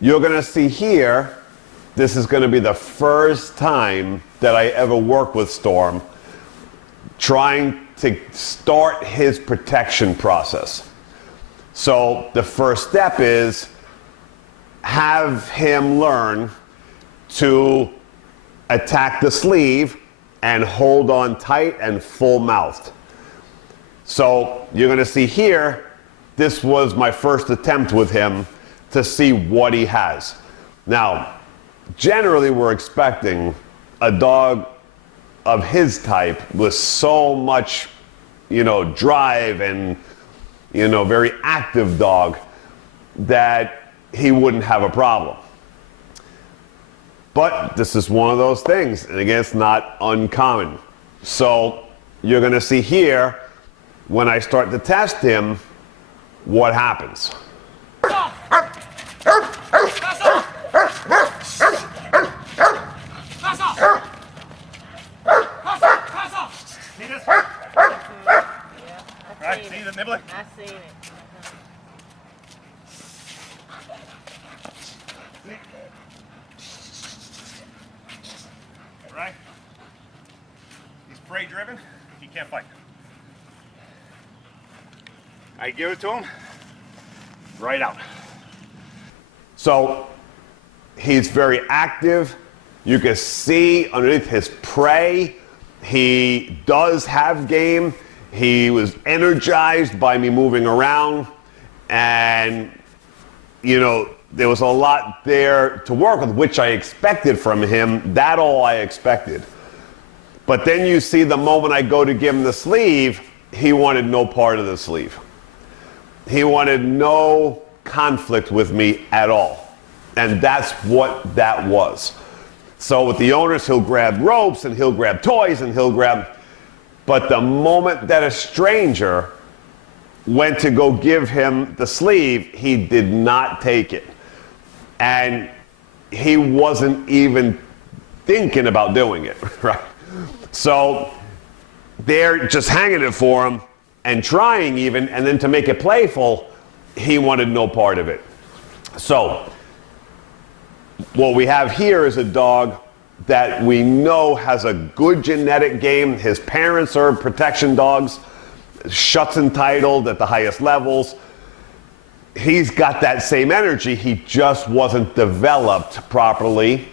You're gonna see here, this is gonna be the first time that I ever work with Storm trying to start his protection process. So the first step is have him learn to attack the sleeve and hold on tight and full mouthed. So you're gonna see here, this was my first attempt with him to see what he has. Now, generally we're expecting a dog of his type with so much, drive and, very active dog that he wouldn't have a problem. But this is one of those things, and again, it's not uncommon. So you're gonna see here, when I start to test him, what happens. Right, see the nibbler? I seen it. Right? He's prey driven, he can't fight. I give it to him, right out. So he's very active. You can see underneath his prey, he does have game. He was energized by me moving around, and there was a lot there to work with, which I expected from him. That all I expected. But then you see the moment I go to give him the sleeve, he wanted no part of the sleeve. He wanted no conflict with me at all. And that's what that was. So with the owners, he'll grab ropes and he'll grab toys and he'll grab, but the moment that a stranger went to go give him the sleeve, he did not take it. And he wasn't even thinking about doing it, right? So they're just hanging it for him and trying even, and then to make it playful, he wanted no part of it. So what we have here is a dog that we know has a good genetic game. His parents are protection dogs, shuts entitled at the highest levels. He's got that same energy, he just wasn't developed properly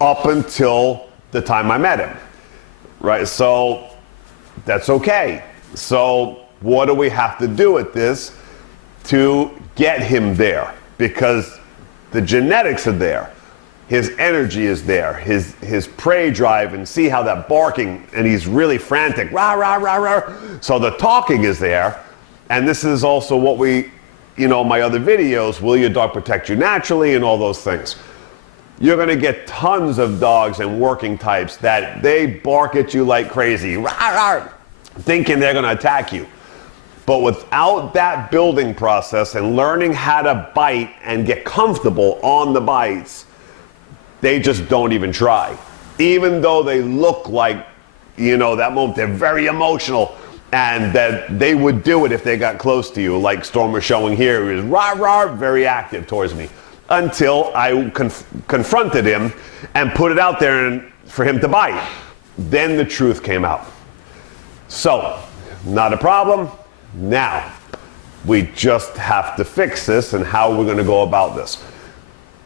up until the time I met him, right? So that's okay. So what do we have to do with this to get him there? Because the genetics are there. His energy is there, his prey drive, and see how that barking, and he's really frantic, rah, rah, rah, rah. So the talking is there, and this is also what we, my other videos, will your dog protect you naturally, and all those things. You're gonna get tons of dogs and working types that they bark at you like crazy, rah, rah, thinking they're gonna attack you. But without that building process and learning how to bite and get comfortable on the bites, they just don't even try. Even though they look like, that moment, they're very emotional and that they would do it if they got close to you, like Storm was showing here. He was rah, rah, very active towards me until I confronted him and put it out there for him to bite. Then the truth came out. So, not a problem. Now, we just have to fix this and how we're gonna go about this.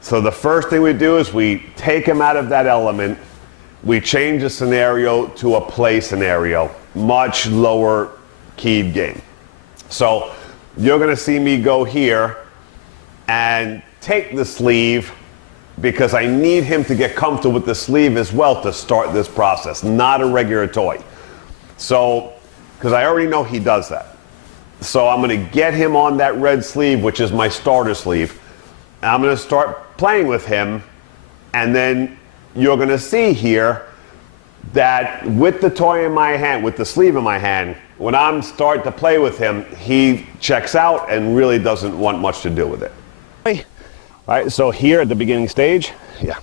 So the first thing we do is we take him out of that element, we change the scenario to a play scenario, much lower keyed game. So you're gonna see me go here and take the sleeve because I need him to get comfortable with the sleeve as well to start this process, not a regular toy. So, because I already know he does that. So I'm gonna get him on that red sleeve, which is my starter sleeve. And I'm gonna start playing with him, and then you're gonna see here that with the toy in my hand, with the sleeve in my hand, when I'm starting to play with him, he checks out and really doesn't want much to do with it. All right, so here at the beginning stage, yeah,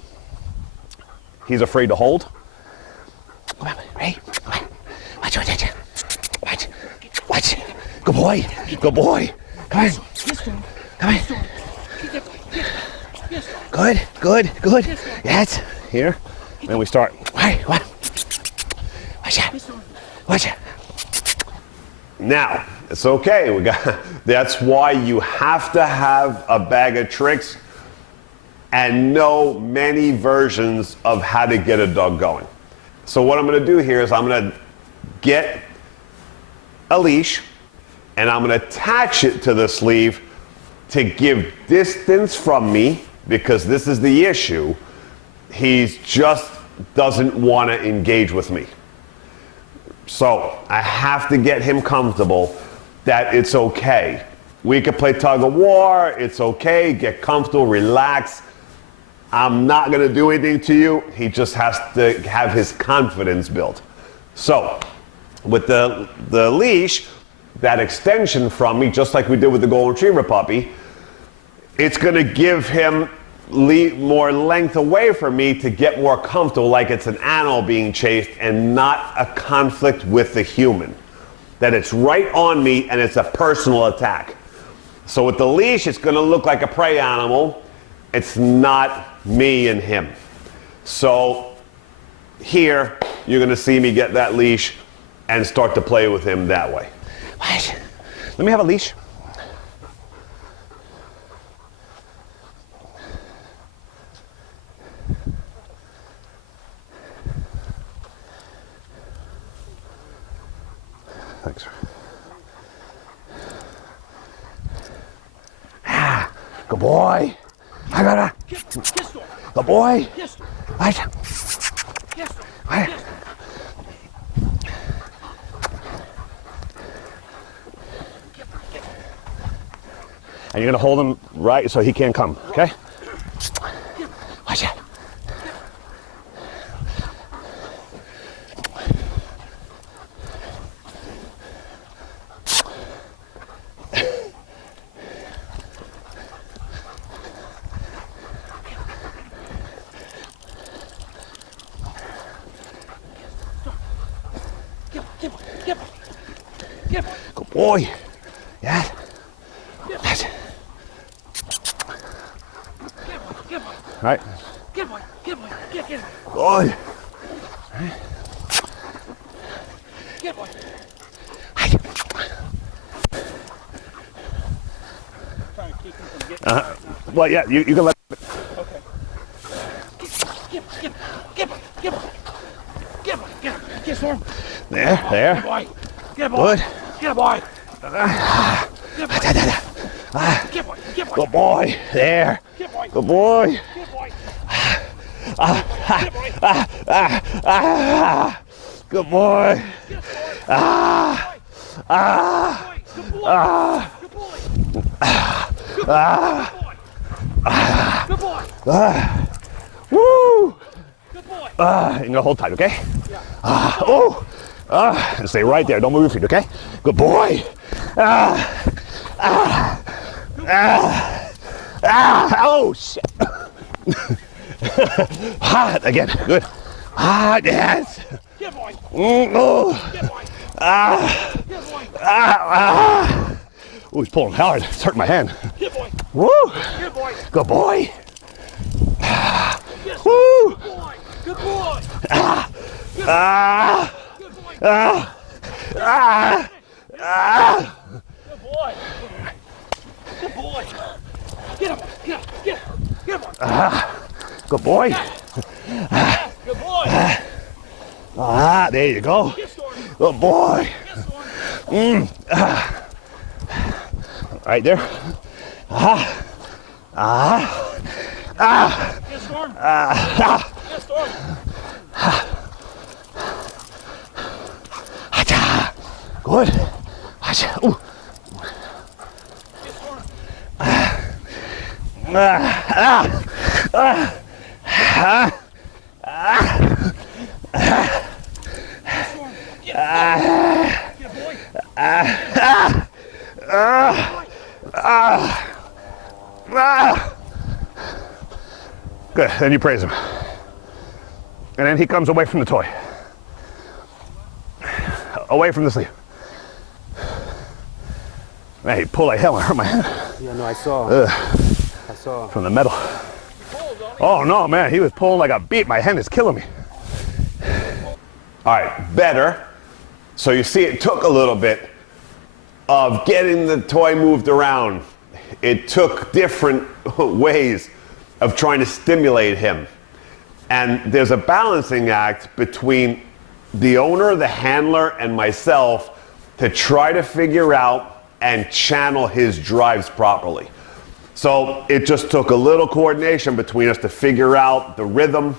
he's afraid to hold. Come on, hey, come on, watch your attention. Watch, good boy, come on, come on. Good, good, good. Yes. Here. And then we start. Watch out. Watch out. Now, it's okay. That's why you have to have a bag of tricks and know many versions of how to get a dog going. So what I'm going to do here is I'm going to get a leash and I'm going to attach it to the sleeve to give distance from me, because this is the issue. He just doesn't want to engage with me. So I have to get him comfortable that it's okay. We could play tug of war, it's okay, get comfortable, relax. I'm not gonna do anything to you. He just has to have his confidence built. So with the leash, that extension from me, just like we did with the Golden Retriever puppy, it's gonna give him more length away from me to get more comfortable, like it's an animal being chased and not a conflict with the human. That it's right on me and it's a personal attack. So with the leash, it's gonna look like a prey animal. It's not me and him. So here, you're gonna see me get that leash and start to play with him that way. Let me have a leash. Thanks. Good boy. I gotta. Good boy. Right. Right. And you're gonna hold him right so he can't come, okay? Watch it. Good boy. Yeah. Yes. Right. Good boy. Good boy. Good boy. Good. Good boy. Trying to keep him from getting Well, yeah, you can let. Okay. Get Storm. There. Good boy. Good boy. Good. Good boy. Good boy. Good boy. Good boy. Good boy. There. Good boy. Good boy. Good boy. Good boy. Good boy. Good boy. Woo. Good boy. You're gonna hold tight, okay? And stay right there. Don't move your feet, okay? Good boy. Oh shit. Again. Good. Yes. Good boy. Oh. Good boy. Good boy. Oh, he's pulling hard. It's hurting my hand. Good boy. Woo. Good boy. Good boy. Yes. Woo. Good boy. Good boy. Good boy. Good boy. Good boy. Get him. Get him. Get him. Get him. Good boy. Good boy. There you go. Get Storm. Good boy. Get Storm. Right there. Get Storm. Get Storm. Good. Ooh. Get Storm. Get boy. Good. Then you praise him. And then he comes away from the toy. Away from the sleeve. Man, he pulled like hell and hurt my hand Yeah, no, I saw. I saw. from the metal. Oh no, man, he was pulling like a beat. My hand is killing me. All right, better. So you see it took a little bit of getting the toy moved around. It took different ways of trying to stimulate him. And there's a balancing act between the owner, the handler, and myself to try to figure out and channel his drives properly. So it just took a little coordination between us to figure out the rhythm.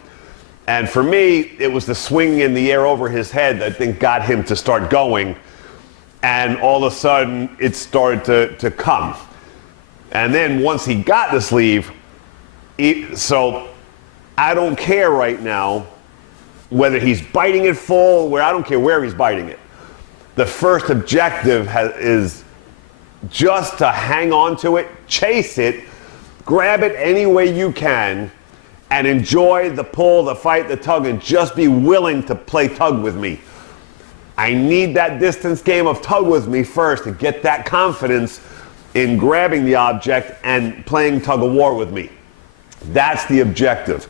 And for me, it was the swinging in the air over his head that I think got him to start going. And all of a sudden, it started to come. And then once he got the sleeve, so I don't care right now whether he's biting it full, where I don't care where he's biting it. The first objective is just to hang on to it, chase it, grab it any way you can, and enjoy the pull, the fight, the tug, and just be willing to play tug with me. I need that distance game of tug with me first to get that confidence in grabbing the object and playing tug of war with me. That's the objective.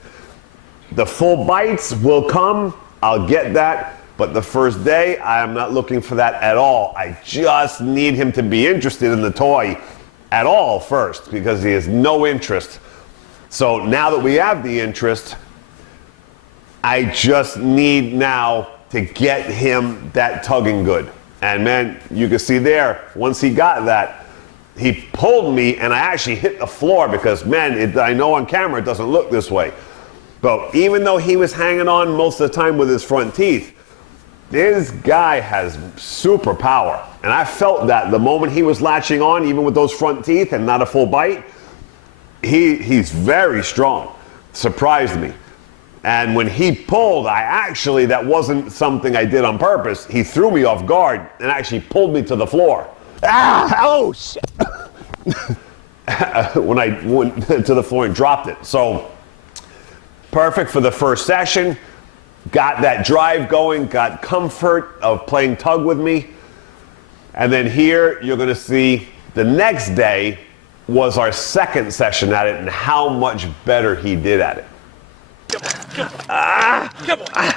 The full bites will come, I'll get that, but the first day, I am not looking for that at all. I just need him to be interested in the toy at all first, because he has no interest. So now that we have the interest, I just need now to get him that tugging good. And man, you can see there, once he got that, he pulled me and I actually hit the floor because, man, I know on camera it doesn't look this way. But even though he was hanging on most of the time with his front teeth, this guy has superpower. And I felt that the moment he was latching on, even with those front teeth and not a full bite, he's very strong. Surprised me. And when he pulled, that wasn't something I did on purpose. He threw me off guard and actually pulled me to the floor. Ah! Oh, shit! When I went to the floor and dropped it. So, perfect for the first session. Got that drive going, got comfort of playing tug with me. And then here, you're gonna see the next day was our second session at it and how much better he did at it. Good boy. Good boy.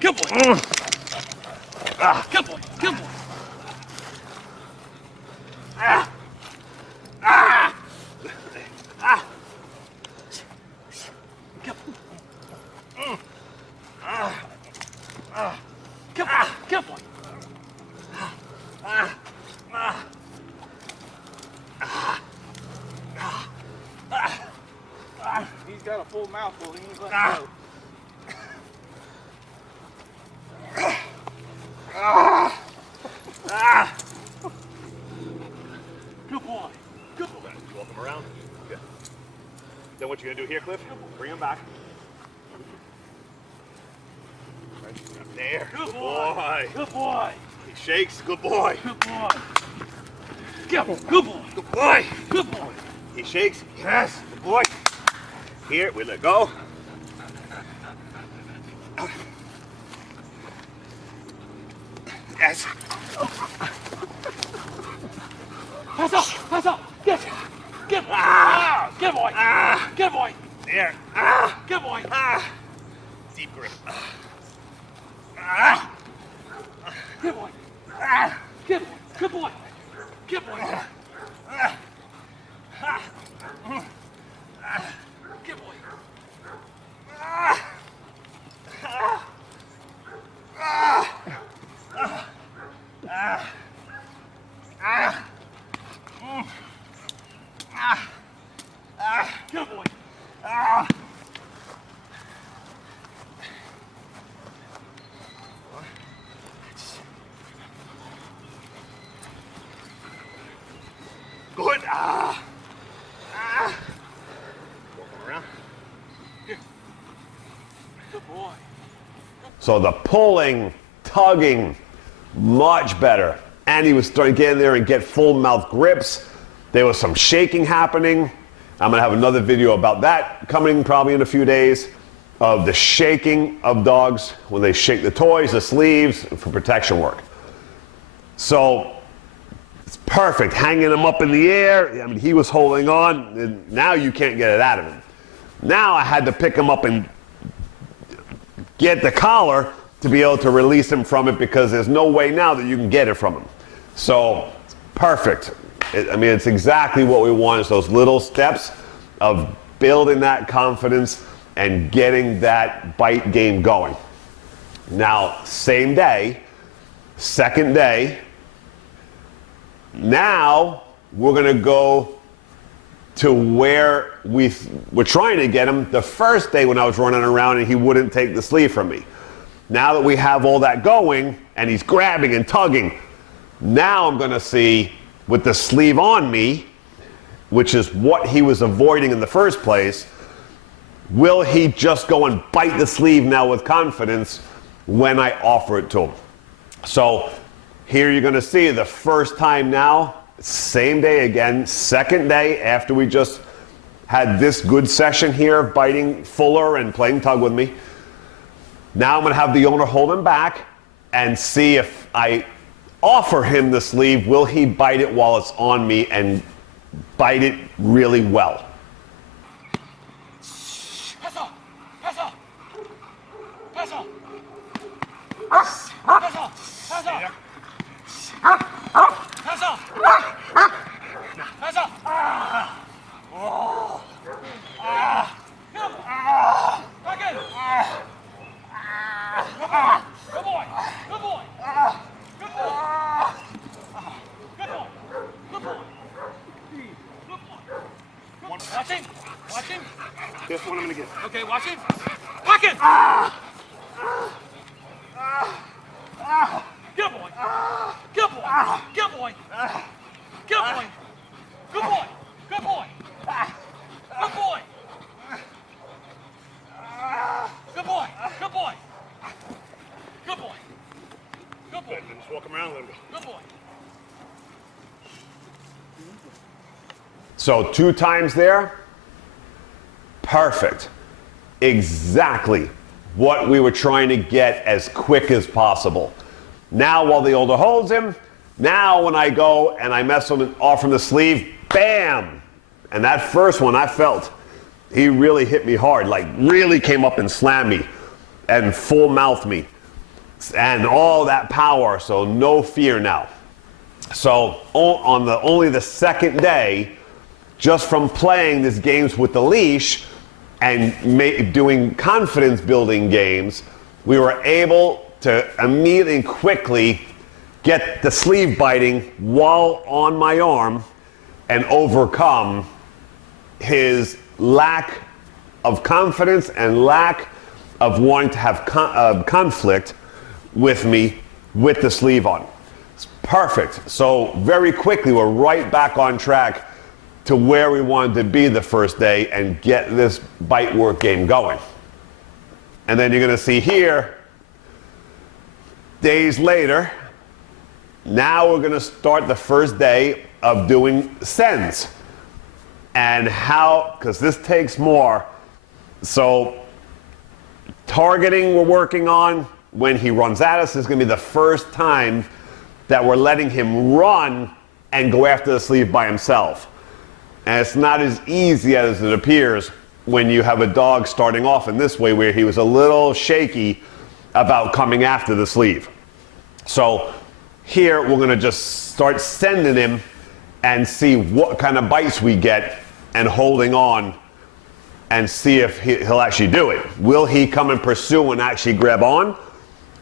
Good boy. Good boy. Good boy. Good boy. He's got a full mouthful. He ain't letting go. Good boy. Good boy. You walk him around? Good. Then what you gonna do here, Cliff? Bring him back. Right up there. Good boy. Good boy. He shakes. Good boy. Good boy. Good boy. Good boy. Good boy. Good boy. He shakes. Yes. Good boy. Here, we let go. Yes. Pass up. Pass up. Get. Good boy. Good boy. Good boy. There. Good boy. Deep grip. Good boy. Good boy. Good boy. Good boy. Good boy. Good boy. Good. Walk him around. Good boy. So the pulling, tugging, much better. And he was starting to get in there and get full mouth grips. There was some shaking happening. I'm gonna have another video about that coming probably in a few days, of the shaking of dogs when they shake the toys, the sleeves, for protection work. So it's perfect, hanging him up in the air. I mean, he was holding on, and now you can't get it out of him. Now I had to pick him up and get the collar to be able to release him from it, because there's no way now that you can get it from him. So, perfect. I mean, it's exactly what we want, is those little steps of building that confidence and getting that bite game going. Now, same day, second day, now we're gonna go to where we were trying to get him the first day when I was running around and he wouldn't take the sleeve from me. Now that we have all that going and he's grabbing and tugging, now I'm gonna see with the sleeve on me, which is what he was avoiding in the first place, will he just go and bite the sleeve now with confidence when I offer it to him? So here you're gonna see the first time now, same day again, second day after we just had this good session here of biting fuller and playing tug with me. Now I'm gonna have the owner hold him back and see if I offer him the sleeve, will he bite it while it's on me and bite it really well? Pass off! Pass off! Pass off! Pass off! Pass off! Pass off! Pass off! Oh! Come on! Back in! Good boy! Good boy! Good boy! Good boy! Good boy! Good boy! Watch him! Watch him! This one I'm gonna get. Okay, watch him! Back in! Good boy! Good boy! Good boy! Good boy! Good boy! Good boy! Good boy! Good boy! Good boy! Good boy! Good boy! Just walk him around a little bit. Good boy! So 2 times there, perfect. Exactly what we were trying to get as quick as possible. Now while the older holds him, now when I go and I mess him and offer him the sleeve, bam! And that first one I felt, he really hit me hard, like really came up and slammed me and full mouthed me. And all that power, so no fear now. So on only the second day, just from playing these games with the leash and doing confidence building games, we were able to immediately and quickly get the sleeve biting while on my arm and overcome his lack of confidence and lack of wanting to have conflict with me with the sleeve on. It's perfect. So very quickly we're right back on track to where we wanted to be the first day and get this bite work game going. And then you're gonna see here, days later, now we're gonna start the first day of doing sends. And how, because this takes more. So targeting we're working on when he runs at us is gonna be the first time that we're letting him run and go after the sleeve by himself. And it's not as easy as it appears when you have a dog starting off in this way where he was a little shaky about coming after the sleeve. So here we're gonna just start sending him and see what kind of bites we get and holding on and see if he'll actually do it. Will he come and pursue and actually grab on?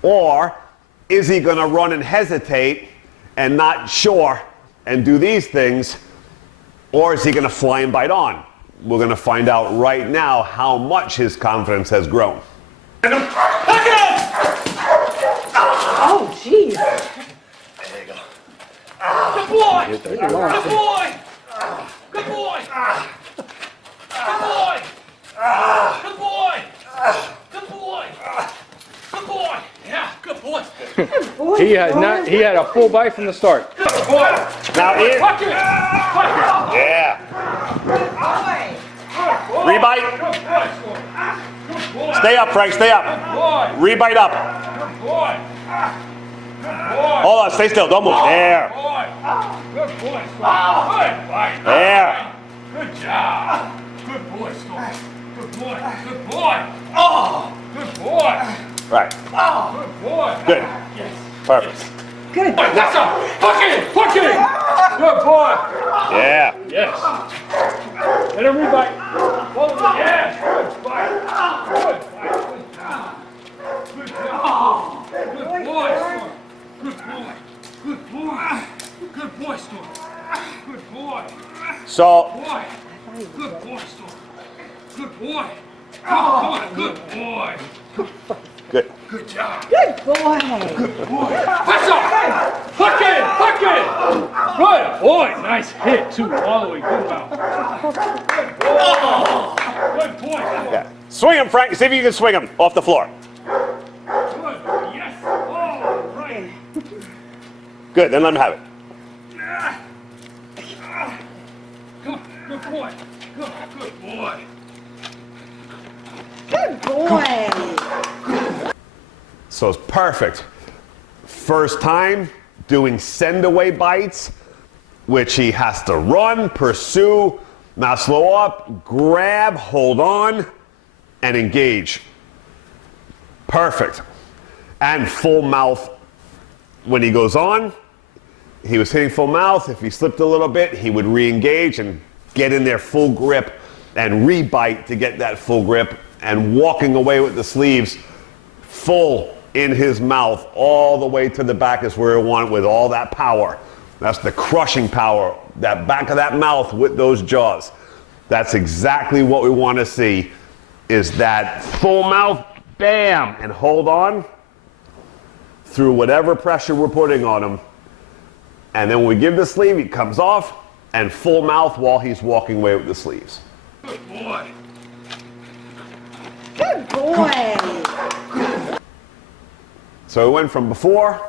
Or is he gonna run and hesitate and not sure and do these things? Or is he gonna fly and bite on? We're gonna find out right now how much his confidence has grown. Oh, jeez. Good boy! Good boy! Good boy! Good boy! Good boy! Good boy! Good boy! Yeah, good boy! He had a full bite from the start. Good boy! Now in. Fuck it! Fuck it! Yeah. Rebite. Good boy! Stay up, Frank, stay up. Boy! Rebite up. Good boy! Good boy! Hold on, stay still, don't move. There. Boy! Good boy, Storm! Good fight! There. Good job! Good boy, Storm! Good boy. Good boy. Oh, good boy. Right. Oh, good boy. Good. Yes. Perfect. Good. That's up. Hook it. Hook it. Good boy. Yeah. Yes. Let him rebite. Hold it. Yes. Good bite. Good bite. Good job. Good boy, Storm. Good boy. Good boy. Good boy, Storm. Good boy. So, Boy. Good boy, Storm. Good boy. Good boy. good. Good job. Good boy. Pass off. Hook it. Hook it. Good boy. Nice hit, too. All the way. Good mouth. Good boy. Good boy. Yeah. Swing him, Frank. See if you can swing him off the floor. Good. Yes. All right. Good. Then let him have it. Come on. Good boy. Good boy. Good boy. So it's perfect. First time doing send away bites, which he has to run, pursue, now slow up, grab, hold on, and engage. Perfect. And full mouth when he goes on. He was hitting full mouth. If he slipped a little bit, he would re-engage and get in there full grip and re-bite to get that full grip, and walking away with the sleeves full in his mouth all the way to the back is where he wanted, with all that power. That's the crushing power, that back of that mouth with those jaws. That's exactly what we want to see, is that full mouth, bam, and hold on through whatever pressure we're putting on him. And then when we give the sleeve, he comes off, and full mouth while he's walking away with the sleeves. Good boy. Good boy. So it went from before,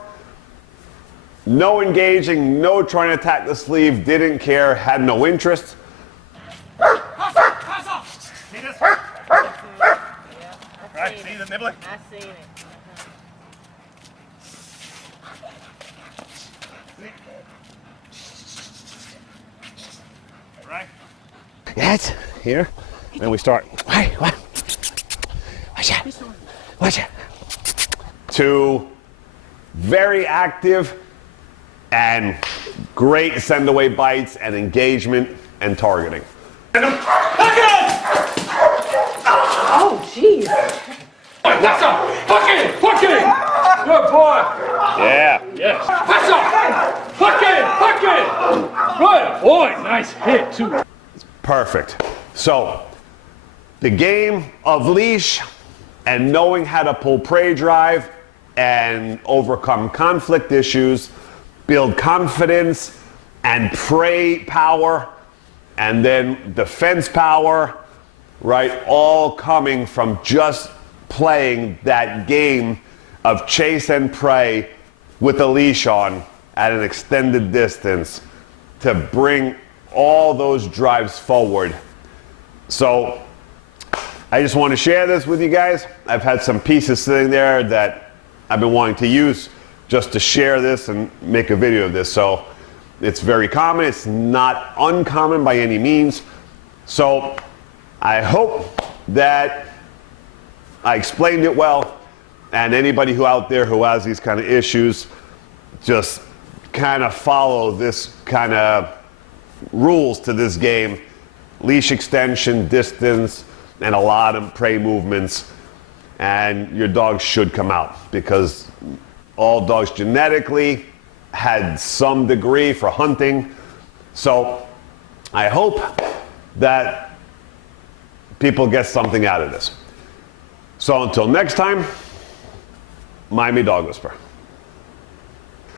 no engaging, no trying to attack the sleeve, didn't care, had no interest. Pass off. See this? Right, see the nibbling? I seen it. Right? Yes. Here. Then we start. Watch out. Watch out. Two very active and great send away bites and engagement and targeting. Oh, jeez. That's up. Hook it. Hook it. Good boy. Yeah. Yes. Pass off. Hook it. Hook it. Good boy. Nice hit, too. Perfect. So the game of leash and knowing how to pull prey drive and overcome conflict issues, build confidence and prey power, and then defense power, right? All coming from just playing that game of chase and prey with a leash on at an extended distance to bring all those drives forward. So I just want to share this with you guys. I've had some pieces sitting there that I've been wanting to use just to share this and make a video of this. So it's very common. It's not uncommon by any means. So I hope that I explained it well, and anybody who out there who has these kind of issues, just kind of follow this kind of rules to this game: leash extension, distance, and a lot of prey movements, and your dog should come out, because all dogs genetically had some degree for hunting. So I hope that people get something out of this. So until next time, Miami Dog Whisperer.